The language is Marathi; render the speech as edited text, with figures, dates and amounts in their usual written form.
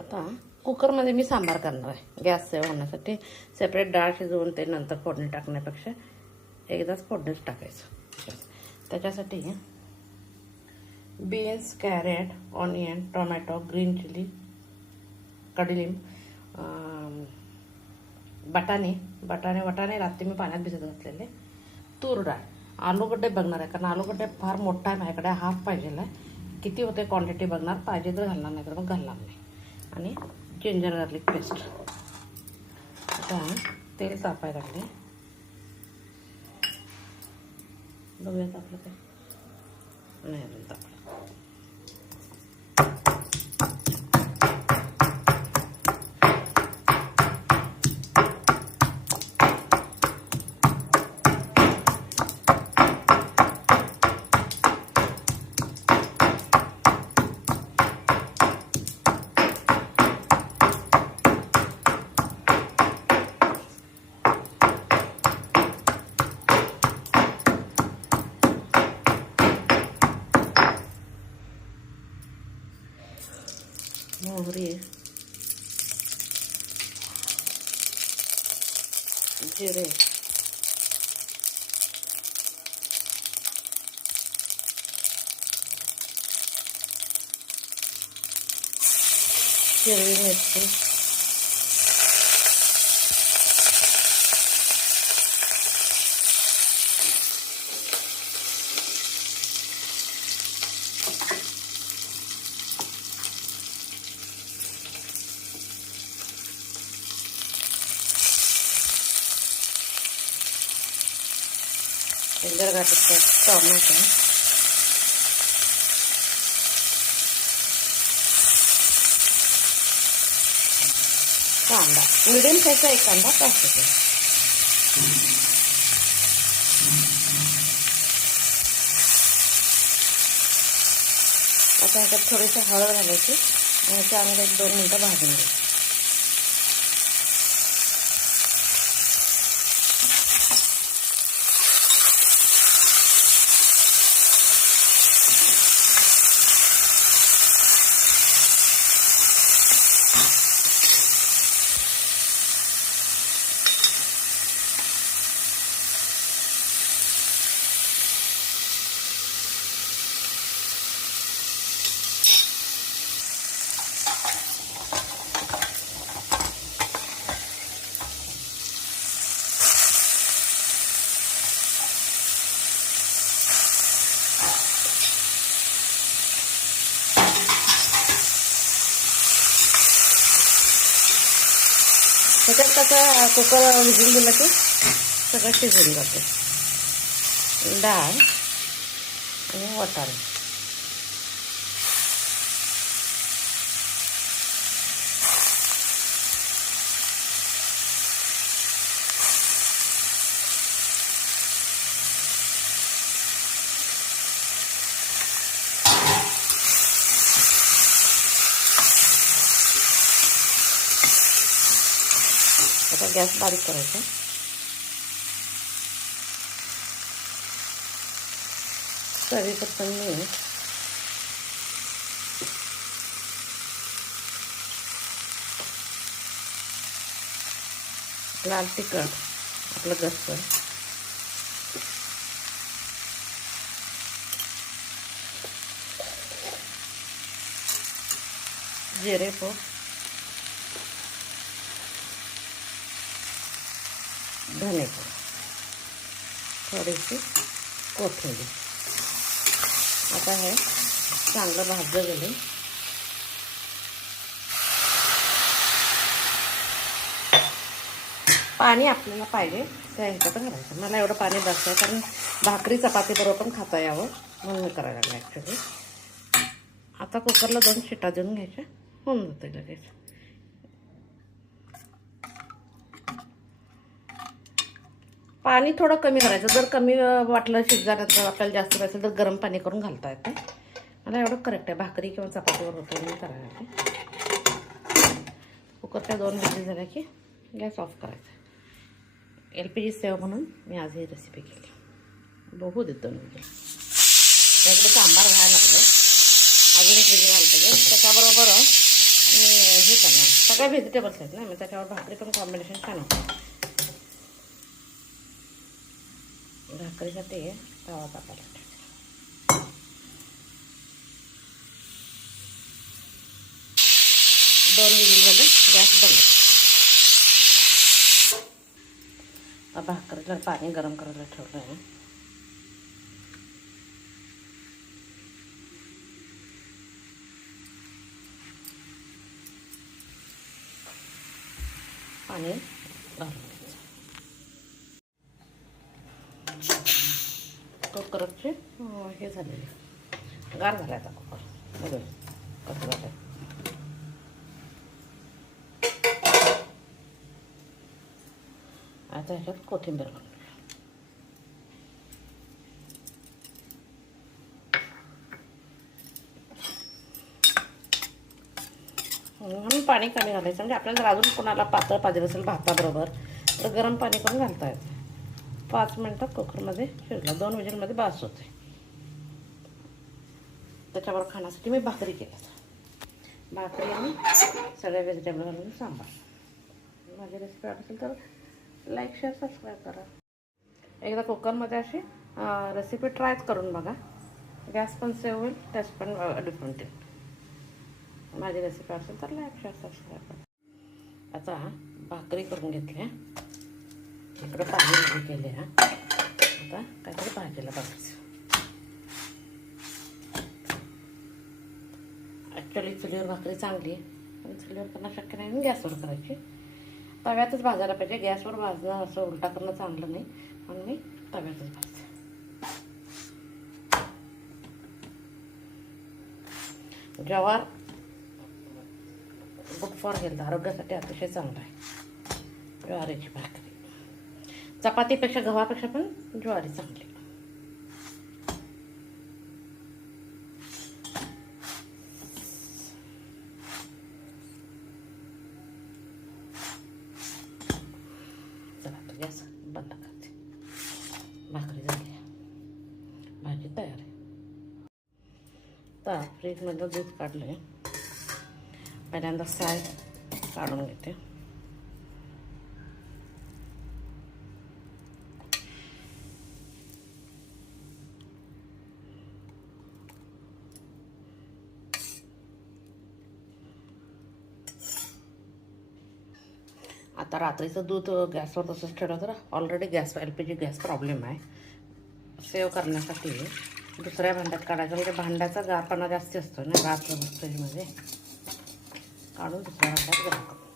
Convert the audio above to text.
आता कुकरमध्ये मी सांबार करणार आहे. गॅस सेव्ह होण्यासाठी सेपरेट डाळ शिजवून ते नंतर फोडणी टाकण्यापेक्षा एकदाच फोडणीच टाकायचं. त्याच्यासाठी beans, carrot, onion, tomato, green chilli, कडलिंब, वाटाणे रात्री मी पाण्यात भिजत घातलेले, तूर डाळ, आलूगड्डे बघणार आहे कारण आलूगड्डे फार मोठा आहे माझ्याकडे, हाफ पाहिजे आहे. किती होते क्वांटिटी बघणार, पाहिजे तर घालणार नाही तर मग घालणार नाही. आणि जिंजर गार्लिक पेस्ट. आता तेल तापायला लागले, बघूयात आपलं ते नाही अजून तापलं. मोहरी, जिरे, हिरवी मिरची, जिंजर गार्लिक पेस्ट, टोमॅटो, कांदा, मिडियम साईजचा एक कांदा टाकायचा. आता ह्याच्यात थोडीशी हळद घालायची आणि ह्याच्यामध्ये 1-2 मिनटं भाजून घ्यायची. त्याच्यात कसं कुकर विझून दिलं की सगळं शिजून जाते. डाळ आणि वाटाणे, आता गॅस बारीक करायचा. चवीपुरतं मीठ, लाल तिखट आपलं घरचं, जिरेपूड, धनेपूड, थोडीशी कोथिंबीर. आता हे चांगलं भाजलं गेलं. पाणी आपल्याला पाहिजे त्या ह्याच्यात घालायचं. मला एवढं पाणी बस आहे कारण भाकरी चपाती बरोबर पण खाता यावं म्हणून मी करायला लागलं ॲक्च्युली. आता कुकरला 2 शिट्या देऊन घ्यायच्या, होऊन जाते लगेच. पाणी थोडं कमी करायचं. जर कमी वाटलं शिजल्यानंतर आपल्याला जास्त असेल तर गरम पाणी करून घालता येते. मला एवढं करेक्ट आहे. भाकरी किंवा चपातीवर होतं मी करायला लागते. कुकरच्या 2 विजिल झाल्या की गॅस ऑफ करायचा. LPG सेव म्हणून मी आज ही रेसिपी केली. बघू देत 2 विजिल. त्याकडे सांबार व्हायला लागलं. अजून एक विजिल घालतो. त्याच्याबरोबर हे सगळ्या व्हेजिटेबल्स आहेत ना, मग त्याच्यावर भाकरी पण कॉम्बिनेशन छान होतं. भाकरीसाठी तवा तापायला ठेवायचा. 2 विजिल झाले, गॅस बंद. आता भाकरीला पाणी गरम करायला ठेवलं आहे. पाणी घालून कुकरचे हे झालेले गार झाले. आता कुकर बघा कसं झालं. आता ह्याच्यात कोथिंबीर घालून म्हणून पाणी कमी घालायचं. म्हणजे आपल्याला जर अजून कोणाला पातळ पाहिजे असेल भाताबरोबर तर गरम पाणी करून घालता येतं. 5 मिनटात कुकरमध्ये शिजला. 2 विजिलमध्ये बास होते. त्याच्यावर खाण्यासाठी मी भाकरी केल्या. भाकरी आणि सगळ्या व्हेजिटेबल घालून सांबार. माझी रेसिपी आवडेल तर लाईक शेअर सबस्क्राईब करा. एकदा कुकरमध्ये अशी रेसिपी ट्राय करून बघा. गॅस पण सेव्ह होईल, टेस्ट पण डिफरंट येईल. माझी रेसिपी असेल तर लाईक शेअर सबस्क्राईब करा. आता भाकरी करून घेतल्या. इकडं पाणी केले. आता काहीतरी भाजीला बघायचं. ॲक्च्युली चुलीवर भाकरी चांगली आहे, पण चुलीवर करणं शक्य नाही म्हणून गॅसवर करायची. तव्यातच भाजायला पाहिजे. गॅसवर भाजणं असं उलटा करणं चांगलं नाही, म्हणून मी तव्यातच भाजते. ज्वार गुड फॉर हेल्थ, आरोग्यासाठी अतिशय चांगलं आहे. ज्वारीची भाकरी चपातीपेक्षा गव्हापेक्षा पण ज्वारी चांगली. चला आता गॅस बंद करते. भाकरी झाली, भाजी तयार आहे. तर फ्रीजमधलं दूध काढलं आहे. पहिल्यांदा साय काढून घेते. आता रात्रीचं दूध गॅसवर तसंच ठेवलं तर already gas LPG gas problem आहे. सेव्ह करण्यासाठी दुसऱ्या भांड्यात काढायचं. म्हणजे भांड्याचा गारपणा जास्ती असतो ना रात्र फ्रीजमध्ये. काढून दुसऱ्या भांड्यात गरम करतो.